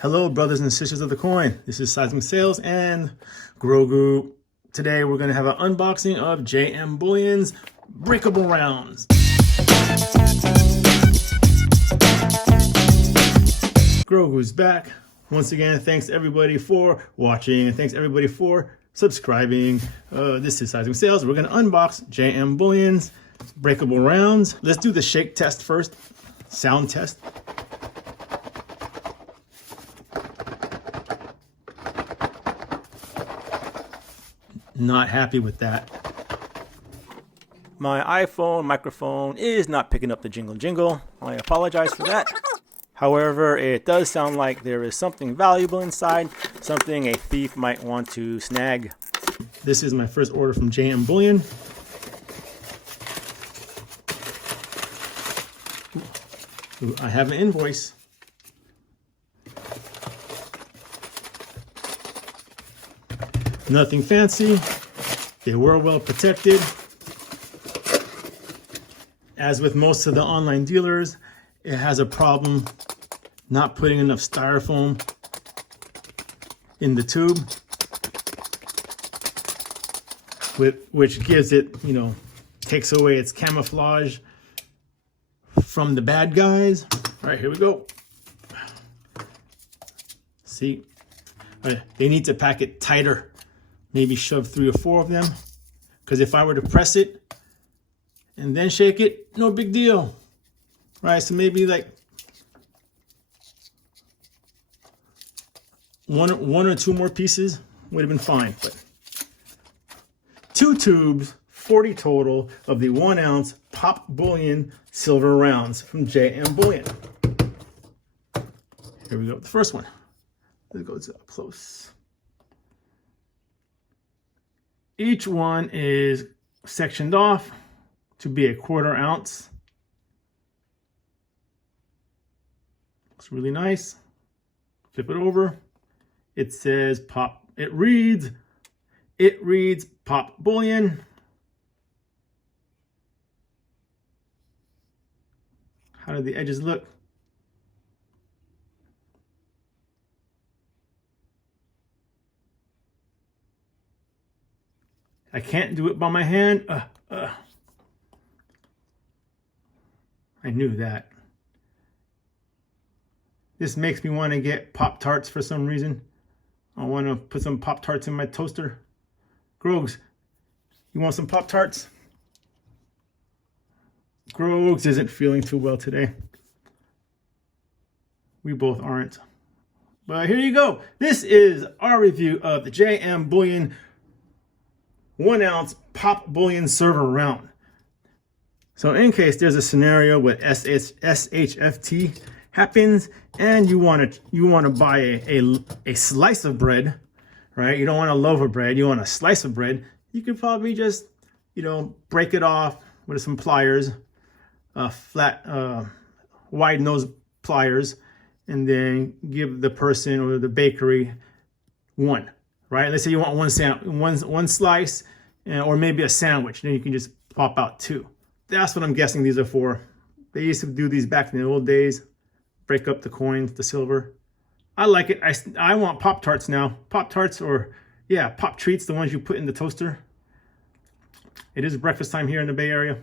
Hello, brothers and sisters of the coin. This is Seismic Sales and Grogu. Today we're going to have an unboxing of JM Bullion's breakable rounds. Grogu's back. Once again, thanks everybody for watching and thanks everybody for subscribing. This is Seismic Sales. We're going to unbox JM Bullion's breakable rounds. Let's do the shake test first. Sound test. Not happy with that. My iPhone microphone is not picking up the jingle jingle. I apologize for that. However, it does sound like there is something valuable inside, something a thief might want to snag. This is my first order from JM Bullion. Ooh, I have an invoice. Nothing fancy. They were well protected. As with most of the online dealers, it has a problem not putting enough styrofoam in the tube, which gives it, takes away its camouflage from the bad guys. All right, here we go. See, they need to pack it tighter. Maybe shove 3 or 4 of them, because if I were to press it and then shake it, no big deal, right? So maybe like one or 2 more pieces would have been fine. But 2 tubes, 40 total of the 1 ounce Pop Bullion silver rounds from JM Bullion. Here we go with the first one. Let's go up close. Each one is sectioned off to be a 1/4 ounce. Looks really nice. Flip it over. It says Pop. It reads Pop Bullion. How do the edges look? I can't do it by my hand. I knew that. This makes me want to get Pop-Tarts for some reason. I want to put some Pop-Tarts in my toaster. Grogs, you want some Pop-Tarts? Grogs isn't feeling too well today. We both aren't. But here you go. This is our review of the JM Bullion 1 ounce Pop Bullion server round. So in case there's a scenario where SHFT happens and you want to buy a slice of bread, right? You don't want a loaf of bread, you want a slice of bread. You could probably just, break it off with some pliers, flat, wide nose pliers, and then give the person or the bakery one. Right? Let's say you want one slice, or maybe a sandwich. Then you can just pop out 2. That's what I'm guessing these are for. They used to do these back in the old days. Break up the coins, the silver. I like it. I want Pop-Tarts now. Pop-Tarts or, yeah, Pop Treats, the ones you put in the toaster. It is breakfast time here in the Bay Area.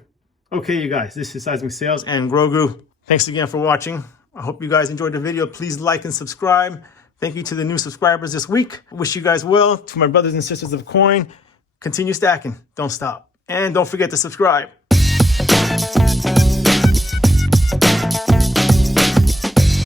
Okay, you guys, this is Seismic Sales and Grogu. Thanks again for watching. I hope you guys enjoyed the video. Please like and subscribe. Thank you to the new subscribers this week. Wish you guys well. To my brothers and sisters of coin, continue stacking. Don't stop. And don't forget to subscribe.